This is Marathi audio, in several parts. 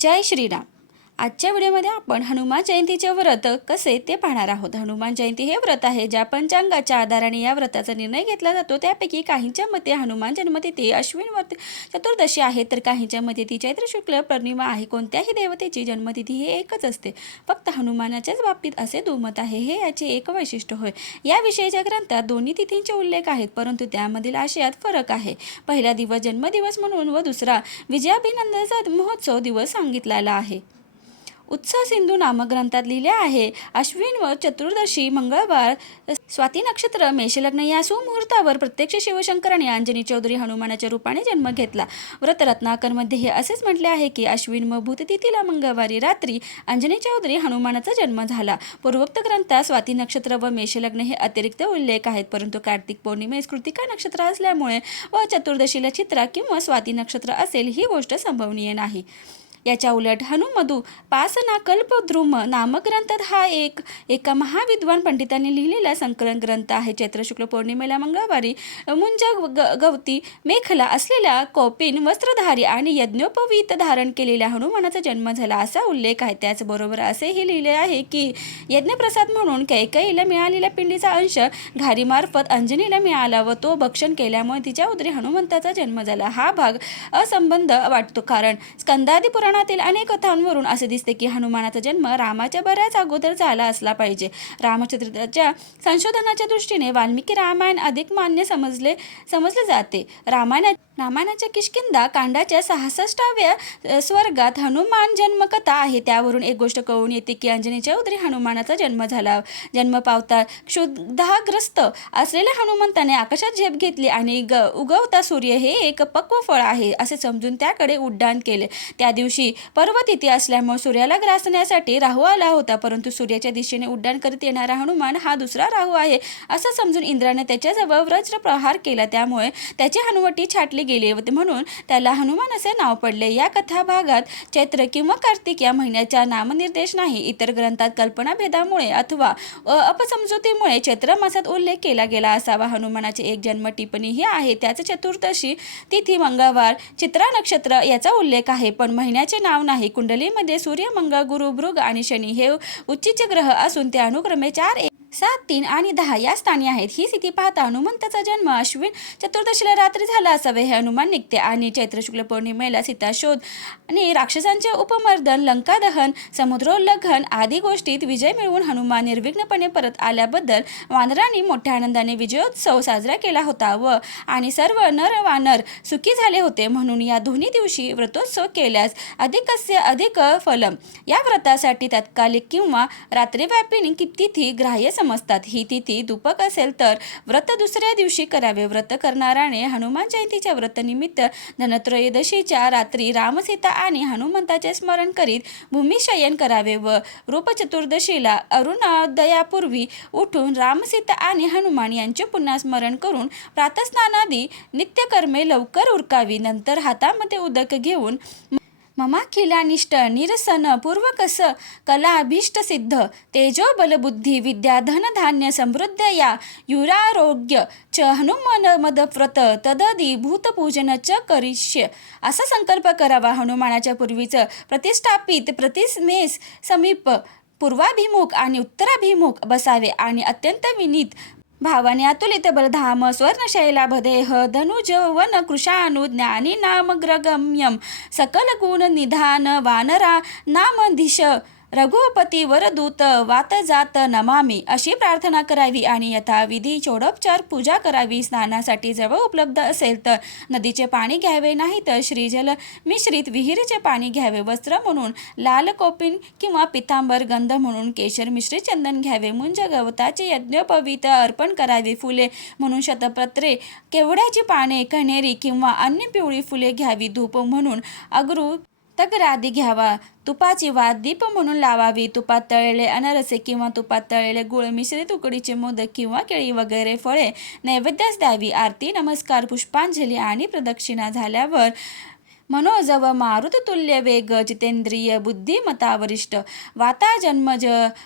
जय श्रीराम. आजच्या व्हिडिओमध्ये आपण हनुमान जयंतीचे व्रत कसे ते पाहणार आहोत. हनुमान जयंती हे व्रत आहे ज्या पंचांगाच्या आधाराने या व्रताचा निर्णय घेतला जातो. त्यापैकी काहींच्या मते हनुमान जन्मतिथी अश्विन चतुर्दशी आहे, तर काहींच्या मते ती चैत्र शुक्ल पौर्णिमा आहे. कोणत्याही देवतेची जन्मतिथी ही एकच असते, फक्त हनुमानाच्याच बाबतीत असे दुमत आहे. हे याचे एक वैशिष्ट्य होय. याविषयीच्या ग्रंथात दोन्ही तिथींचे उल्लेख आहेत, परंतु त्यामधील आशयात फरक आहे. पहिला दिवस जन्मदिवस म्हणून व दुसरा विजयाभिनंदनाचा महोत्सव दिवस सांगितलेला आहे. उत्सव सिंधू नामक ग्रंथात लिहिले आहे, अश्विन व चतुर्दशी मंगळवार स्वाती नक्षत्र मेषलग्न या सुमुहूर्तावर प्रत्यक्ष शिवशंकराने अंजनी चौधरी हनुमानाच्या रूपाने जन्म घेतला. व्रतरत्नाकरमध्ये हे असेच म्हटले आहे की अश्विन व भूततिथीला मंगळवारी रात्री अंजनी चौधरी हनुमानाचा जन्म झाला. पूर्वोक्त ग्रंथात स्वाती नक्षत्र व मेषलग्न हे अतिरिक्त उल्लेख आहेत, परंतु कार्तिक पौर्णिमेस कृतिका नक्षत्र असल्यामुळे व चतुर्दशीला चित्रा किंवा स्वाती नक्षत्र असेल ही गोष्ट संभवनीय नाही. याच्या उलट हनुमधू पासना कल्पद्रुम नामक ग्रंथात हा एका महाविद्वान पंडितांनी लिहिलेला संकलन ग्रंथ आहे. चैत्र शुक्ल पौर्णिमेला मंगळवारी मुंज गवती मेखला असलेल्या कौपिन वस्त्रधारी आणि यज्ञोपवीत धारण केलेल्या हनुमानाचा जन्म झाला असा उल्लेख आहे. त्याचबरोबर असेही लिहिले आहे की यज्ञप्रसाद म्हणून कैकेयीला मिळालेल्या पिंडीचा अंश घारीमार्फत अंजनीला मिळाला व तो भक्षण केल्यामुळे तिच्या उदरी हनुमंताचा जन्म झाला. हा भाग असंबंध वाटतो, कारण स्कंदादी पुराणातील अनेक कथांवरून असे दिसते की हनुमानाचा जन्म रामाच्या बऱ्याच अगोदर झाला असला पाहिजे. रामचरित्राच्या संशोधनाच्या दृष्टीने वाल्मिकी रामायण अधिक मान्य समजले जाते. रामायणाच्या किष्किंधा कांडाच्या 66व्या स्वर्गात हनुमान जन्मकथा आहे. त्यावरून एक गोष्ट कळून येते की अंजनीच्या उदरी हनुमानाचा जन्म झाला. जन्म पावता क्षुधाग्रस्त असलेल्या हनुमंताने आकाशात झेप घेतली आणि उगवता सूर्य हे एक पक्व फळ आहे असे समजून त्याकडे उड्डाण केले. त्या दिवशी पर्वतिथी असल्यामुळे सूर्याला ग्रासण्यासाठी राहू आला होता, परंतु सूर्याच्या दिशेने उड्डाण करीत येणारा हनुमान हा दुसरा राहू आहे असं समजून इंद्राने त्याच्याजवळ वज्र प्रहार केला. त्यामुळे त्याची हनुवटी छाटली गेली होती, म्हणून त्याला हनुमान असे नाव पडले. या कथा भागात चैत्र किंवा कार्तिक या महिन्याचा नामनिर्देश नाही. इतर ग्रंथात कल्पनाभेदामुळे अथवा अपसमजुतीमुळे चैत्र मासात उल्लेख केला गेला असावा. हनुमानाची एक जन्म टिप्पणी ही आहे, त्याच चतुर्दशी तिथी मंगळवार चित्रा नक्षत्र याचा उल्लेख आहे, पण महिन्याचे नाव नाही. कुंडलीमध्ये सूर्य, मंगळ, गुरु, भृग आणि शनी हे उच्चीचे ग्रह असून ते अनुक्रमे 4, 1, 7, 3 आणि 10 या स्थानी आहेत. ही स्थिती पाहता हनुमंताचा जन्म अश्विन चतुर्दशीला रात्री झाला असावे हे अनुमान निघते आणि चैत्र शुक्ल पौर्णिमेला सीताशोध आणि राक्षसांचे उपमर्दन, लंकादहन, समुद्रोल्लंघन आदी गोष्टीत विजय मिळवून हनुमान निर्विघ्नपणे परत आल्याबद्दल वानरांनी मोठ्या आनंदाने विजयोत्सव साजरा केला होता आणि सर्व नर वानर सुखी झाले होते. म्हणून या दोन्ही दिवशी व्रतोत्सव केल्यास अधिकस्य अधिक फलम. या व्रतासाठी तात्कालिक किंवा रात्रीव्यापिनी तिथी ग्राह्य समजतात. ही तिथी दुपक असेल तर व्रत दुसऱ्या दिवशी करावे. व्रत करणाऱ्याने हनुमान जयंतीच्या व्रतनिमित्त धनत्रयोदशीच्या रात्री रामसीता आणि हनुमंताचे स्मरण करीत भूमिशयन करावे व रूपचतुर्दशीला अरुणोदयापूर्वी उठून रामसीता आणि हनुमान यांचे पुन्हा स्मरण करून प्रातस्नानादी नित्यकर्मे लवकर उरकावी. नंतर हातामध्ये उदक घेऊन ममाखिलानिष्ट निरसन पूर्वकस कलाभीष्ट सिद्ध तेजो बलबुद्धी विद्या धन धान्य समृद्ध या युरारोग्य च हनुमान मदव्रत तददी भूतपूजन च करिष्य असा संकल्प करावा. हनुमानाच्या पूर्वीच प्रतिष्ठापित प्रतिमेस समीप पूर्वाभिमुख आणि उत्तराभिमुख बसावे आणि अत्यंत विनीत भावाने अतुलित बलधाम स्वर्णशैलाभदेह धनुज वन कृशानु ज्ञानी नामग्रगम्यम सकल गुण निधान वानरा नामधीश रघुपती वरदूत वातजात नमामी अशी प्रार्थना करावी आणि यथाविधी षोडोपचार पूजा करावी. स्नानासाठी जवळ उपलब्ध असेल तर नदीचे पाणी घ्यावे, नाही तर श्रीजल मिश्रित विहिरीचे पाणी घ्यावे. वस्त्र म्हणून लाल कौपिन किंवा पितांबर, गंध म्हणून केशर मिश्रित चंदन घ्यावे. मुंज गवताचे यज्ञोपवीत अर्पण करावे. फुले म्हणून शतपत्रे, केवड्याची पाने, कण्हेरी किंवा अन्य पिवळी फुले घ्यावी. धूप म्हणून अगरू, तगर आदी घ्यावा. तुपाची वात दीप म्हणून लावावी. तुपात तळलेले अनरसे किंवा तुपात तळलेले गुळ मिश्रित उकडीचे मोदक किंवा केळी वगैरे फळे नैवेद्यास द्यावी. आरती, नमस्कार, पुष्पांजली आणि प्रदक्षिणा झाल्यावर मनोजव मारुततुल्य वेग जितेंद्रिय बुद्धिमता वरिष्ठ वाता जन्मज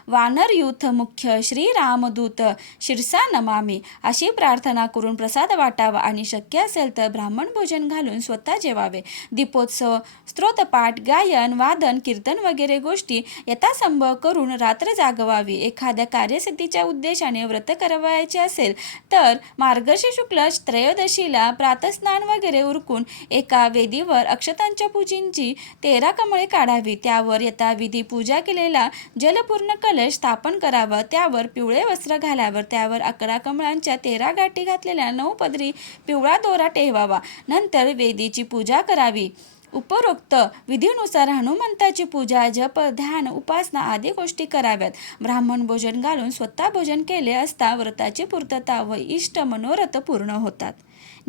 वानरयूथ मुख्य श्रीरामदूत शिरसा नमामी अशी प्रार्थना करून प्रसाद वाटावा आणि शक्य असेल तर ब्राह्मण भोजन घालून स्वतः जेवावे. दीपोत्सव, स्तोत्रपाठ, गायन, वादन, कीर्तन वगैरे गोष्टी यथासंभव करून रात्र जागवावी. एखाद्या कार्यसिद्धीच्या उद्देशाने व्रत करावयाचे असेल तर मार्गशीर्ष शुक्ल त्रयोदशीला प्रातस्नान वगैरे उरकून एका वेदीवर अक्षतांच्या पूजेची 13 कमळे काढावी. त्यावर यथाविधी पूजा केलेला जलपूर्ण कलश स्थापन करावा. त्यावर पिवळे वस्त्र घालावर. त्यावर 11 कमळांच्या 13 गाठी घातलेल्या 9 पदरी पिवळा दोरा ठेवावा. नंतर वेदीची पूजा करावी. उपरोक्त विधीनुसार हनुमंताची पूजा, जप, ध्यान, उपासना आदी गोष्टी कराव्यात. ब्राह्मण भोजन घालून स्वतः भोजन केले असता व्रताची पूर्तता व इष्ट मनोरथ पूर्ण होतात.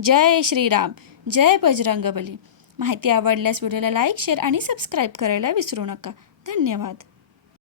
जय श्रीराम, जय बजरंगबली. माहिती आवडल्यास व्हिडिओला लाईक, शेअर आणि सबस्क्राईब करायला विसरू नका. धन्यवाद.